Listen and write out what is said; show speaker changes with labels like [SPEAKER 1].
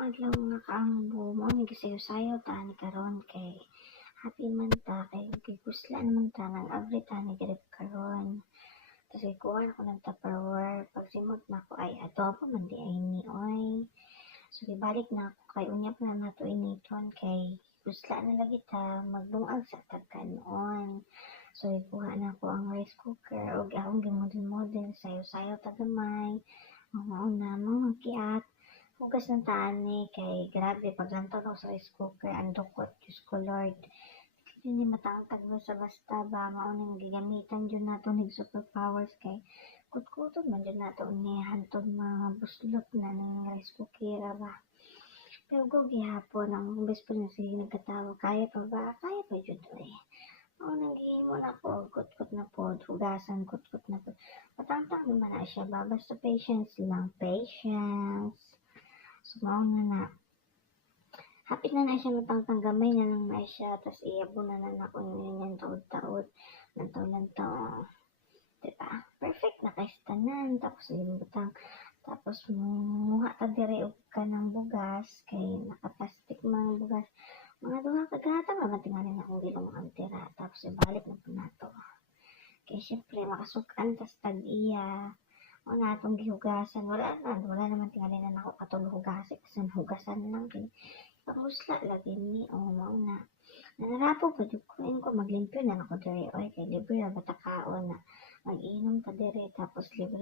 [SPEAKER 1] adlaw nga kaambo mo ni gisayo-sayo ta ni karon kay happy man ta kay gigusla naman ta ng every ta ni grip karon. Kasi kuha ko ng tupperware pag simot na ko ay adobo man di ay ni oy. So gibalik na ako kay unyap na nato initon kay gusla na lagi ta magbungag sa tagkanon. So ikuha na ko ang rice cooker ug akong gimodel-model sayo-sayo ta gamay. Mga una mga kiat hugas ng tani kay grabe paglantaw ko sa rice cooker ang Diyos ko Lord. Hindi matangtag mo sa basta ba mao ning gigamitan jud nato nig superpowers kay kutkuton man jud nato ni hantod mga buslot na ng rice cooker ba. Pero go gihapon ang best friend na sige nagkatawa kaya pa ba? Kaya pa jud eh. Oo, naghihimo na po, kutkut na po, hugasan, kutkut na po. Matangtang naman na siya ba, basta patience lang, patience. Sumaw na na. Hapit na na siya matangtang gamay na lang na siya, tapos iabo na na ako niyan taod-taod, lantaw-lantaw. Diba? Perfect na kay tanan, tapos limbutang, tapos muha ta dire og ka ng bugas, kay nakaplastic mga bugas. Mga duha ka gata, mga tingali na akong gilong ang tira, tapos ibalik na po nato. Kaya syempre, makasukan, tas tag-iya, o na atong gihugasan, wala na, wala naman tingali na ako katong hugasan, kasi hugasan lang, kay pangusla lagi ni, o mao na. Nanarapo pa jud ko, ko maglimpyo na ako dire, oy, kay libre na batakaon na, mag-inom ta dire, tapos libre